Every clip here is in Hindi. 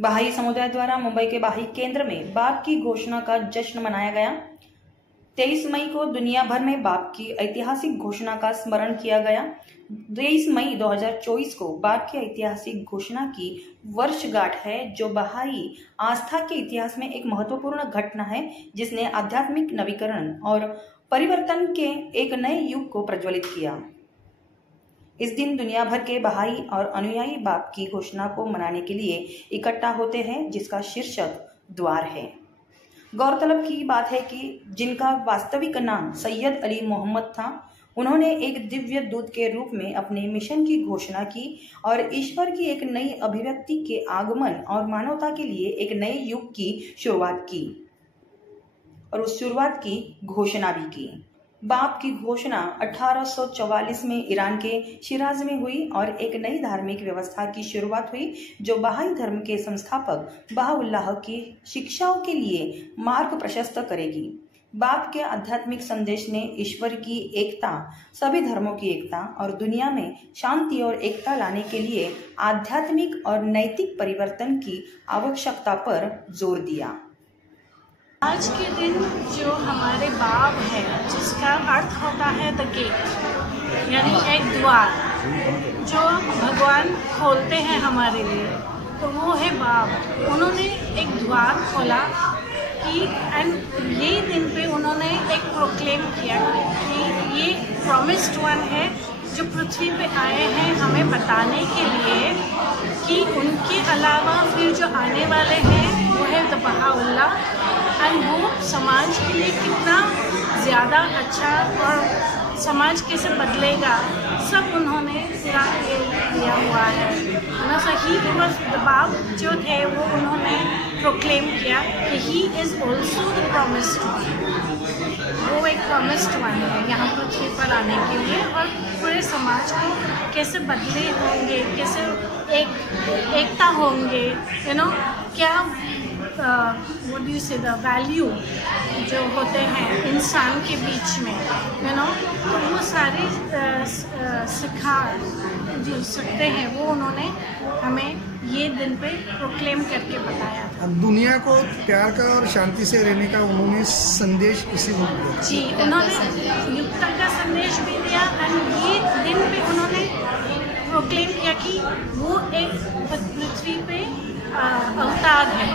बहाई समुदाय द्वारा मुंबई के बहाई केंद्र में बाप की घोषणा का जश्न मनाया गया। 23 मई को दुनिया भर में बाप की ऐतिहासिक घोषणा का स्मरण किया गया। 23 मई 2024 को बाप की ऐतिहासिक घोषणा की वर्षगांठ है, जो बहाई आस्था के इतिहास में एक महत्वपूर्ण घटना है, जिसने आध्यात्मिक नवीकरण और परिवर्तन के एक नए युग को प्रज्वलित किया। इस दिन दुनिया भर के बहाई और अनुयायी बाप की घोषणा को मनाने के लिए इकट्ठा होते हैं, जिसका शीर्षक द्वार है। गौरतलब की बात है कि जिनका वास्तविक नाम सैयद अली मोहम्मद था, उन्होंने एक दिव्य दूत के रूप में अपने मिशन की घोषणा की और ईश्वर की एक नई अभिव्यक्ति के आगमन और मानवता के लिए एक नए युग की शुरुआत की और उस शुरुआत की घोषणा भी की। बाप की घोषणा 1844 में ईरान के शिराज में हुई और एक नई धार्मिक व्यवस्था की शुरुआत हुई, जो बहाई धर्म के संस्थापक बहाउल्लाह की शिक्षाओं के लिए मार्ग प्रशस्त करेगी। बाप के आध्यात्मिक संदेश ने ईश्वर की एकता, सभी धर्मों की एकता और दुनिया में शांति और एकता लाने के लिए आध्यात्मिक और नैतिक परिवर्तन की आवश्यकता पर जोर दिया। आज के दिन जो हमारे बाप है, जिसका अर्थ होता है द गेट, यानी एक द्वार जो भगवान खोलते हैं हमारे लिए, तो वो है बाप। उन्होंने एक द्वार खोला कि एंड ये दिन पे उन्होंने एक प्रोक्लेम किया कि ये प्रॉमिस्ड वन है, जो पृथ्वी पे आए हैं हमें बताने के लिए कि उनके अलावा फिर जो आने वाले हैं वो है द बहाउल्लाह, एंड वो समाज के लिए कितना ज़्यादा अच्छा और समाज कैसे बदलेगा, सब उन्होंने पूरा किया हुआ है ना। सही बाप जो थे वो उन्होंने प्रोक्लेम किया कि he is also the promised one. वो एक प्रॉमिस्ड वन है यहाँ पृथ्वी पर आने के लिए, और पूरे समाज को कैसे बदले होंगे, कैसे एकता होंगे, क्या what do you say, the value जो होते हैं इंसान के बीच में, तो वो सारे सिखा जो सकते हैं वो उन्होंने हमें ये दिन पे प्रोक्लेम करके बताया था। दुनिया को प्यार का और शांति से रहने का उन्होंने संदेश इसी में दिया। जी, उन्होंने युक्ता का संदेश भी दिया, एंड ये दिन पे उन्होंने प्रोक्लेम किया कि वो एक पृथ्वी पे अवतार है।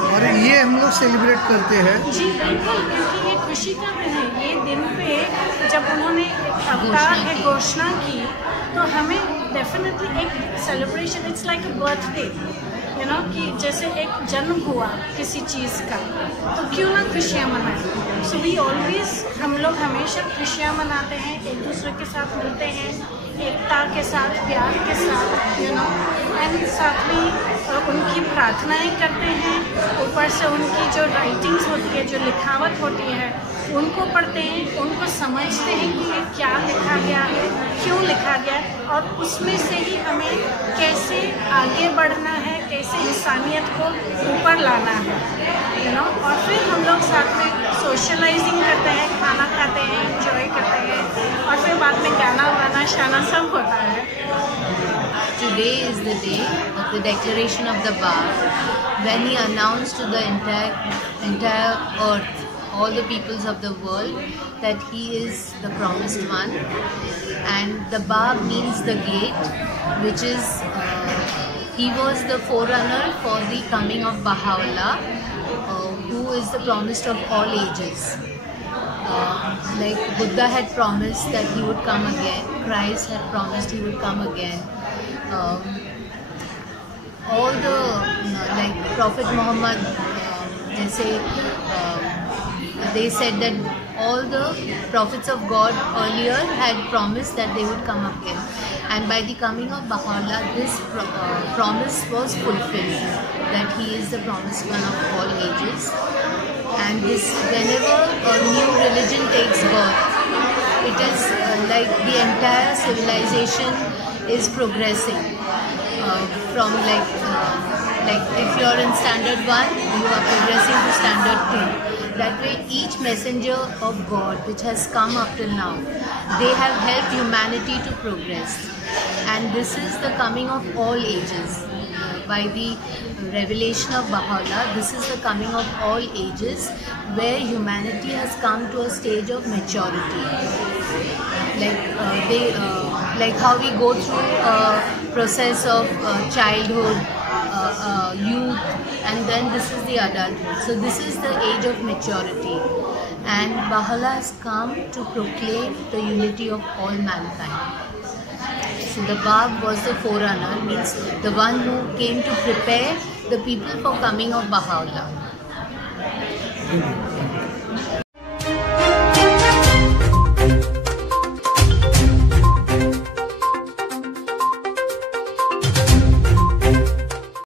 और ये हम लोग सेलिब्रेट करते हैं। जी बिल्कुल, क्योंकि ये खुशी का दिन है। ये दिन पे जब उन्होंने अवतार है घोषणा की, तो हमें डेफिनेटली एक celebration, it's like a birthday, कि जैसे एक जन्म हुआ किसी चीज़ का, तो क्यों ना खुशियाँ मनाएं। सो वी ऑलवेज, हम लोग हमेशा खुशियाँ मनाते हैं, एक दूसरे के साथ मिलते हैं, एकता के साथ, प्यार के साथ, एंड साथ में उनकी प्रार्थनाएं करते हैं। ऊपर से उनकी जो राइटिंग्स होती है, जो लिखावट होती है, उनको पढ़ते हैं, उनको समझते हैं कि ये क्या लिखा गया है, क्यों लिखा गया है, और उसमें से ही हमें कैसे आगे बढ़ना है, कैसे इंसानियत को ऊपर लाना है, और फिर हम लोग साथ में सोशलाइजिंग करते हैं, खाना खाते हैं, एंजॉय करते हैं, और फिर बाद में गाना वाना शाना सब होता है। Today is the day of the declaration of the Baap, when he announced to the entire earth, all the peoples of the world, that he is the promised one. And the Baap means the gate, which is he was the forerunner for the coming of Baha'u'llah, who is the promised of all ages. Like Buddha had promised that he would come again, Christ had promised he would come again. All the like Prophet Muhammad, they said that all the prophets of God earlier had promised that they would come again, and by the coming of Baha'u'llah, this promise was fulfilled, that he is the promised one of all ages. And this, whenever a new religion takes birth, it is like the entire civilization is progressing from like if you are in standard 1, you are progressing to standard 2. That way, each messenger of God which has come up till now, they have helped humanity to progress. And this is the coming of all ages. By the revelation of Baha'u'llah, this is the coming of all ages, where humanity has come to a stage of maturity. Like how we go through a process of childhood, youth, and then this is the adulthood. So this is the age of maturity, and Baha'u'llah has come to proclaim the unity of all mankind. So the Bab was the forerunner, means the one who came to prepare the people for coming of Baha'u'llah.